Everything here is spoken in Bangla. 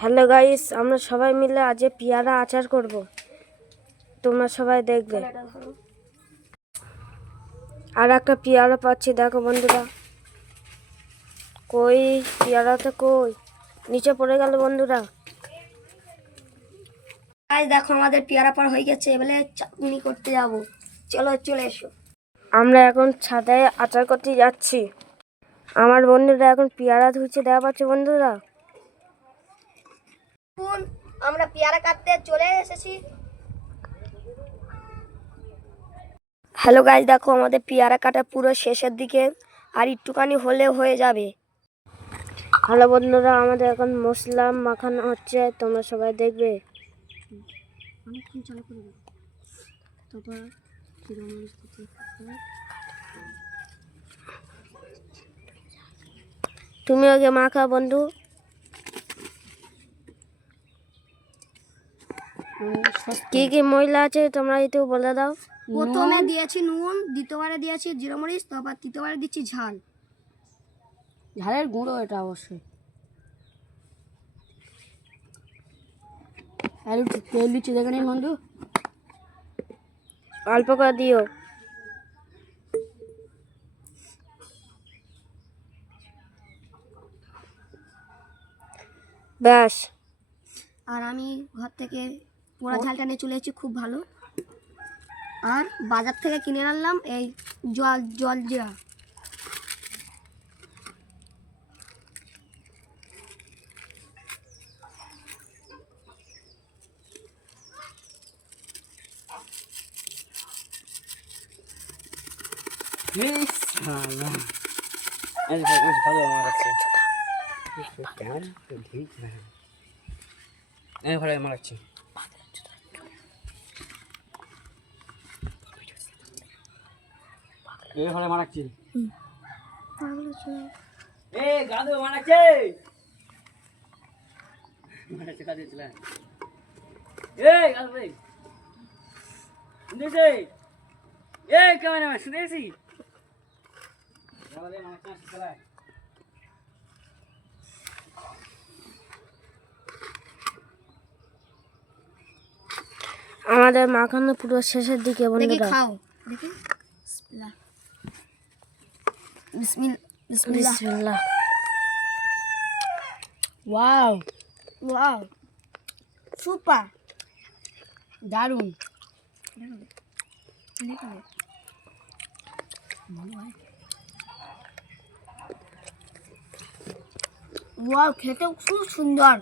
হ্যালো গাইস, আমরা সবাই মিলে আজ পেয়ারা আচার করব। তোমরা সবাই দেখবে। আর একটা পেয়ারা পাচ্ছি, দেখো বন্ধুরা। কই পেয়ারাটা কই? নিচে পড়ে গেল বন্ধুরা। গাইস দেখো আমাদের পেয়ারা পাড় হয়ে গেছে, এবারে চাটনি করতে যাব। চলো চলে এসো। আমরা এখন ছাদে আচার করতে যাচ্ছি। আমার বন্ধুরা এখন পেয়ারা ধুচ্ছে, দেখা পাচ্ছে বন্ধুরা। আমরা পেয়ারা কাটতে চলে এসেছি। হ্যালো গাইস, দেখো আমাদের পেয়ারা কাটা পুরো শেষের দিকে, আর একটুখানি হলে হয়ে যাবে। হ্যালো বন্ধুরা, আমাদের এখন মশলা মাখানো হচ্ছে, তোমরা সবাই দেখবে। তুমি আগে মাখা বন্ধু। কি কি মশলা আছে তোমরা একটু বলে দাও। প্রথমে দিয়েছি নুন, দ্বিতীয়বারে দিয়েছি জিরা মরিচ, তারপর তৃতীয়বারে দিচ্ছি ঝাল। ঝালের গুঁড়ো এটা অবশ্যই। আর তেল দিচ্ছি, দেখে নিন বন্ধু। অল্প করে দিও। ব্যাস। আর আমি ঘর থেকে পোড়া ঝালটা নিয়ে চলে এসেছি, খুব ভালো। আর বাজার থেকে কিনে আনলাম এই জল জিরা। আমাদের মাখানো পুরো শেষের দিকে দেখি বন্ধুরা। খাও, দেখি। বিসমিল্লাহ বিসমিল্লাহ। বিসমিল্লাহ। ওয়াও ওয়াও, সুপার, দারুণ। ওয়াও, খেতে খুব সুন্দর।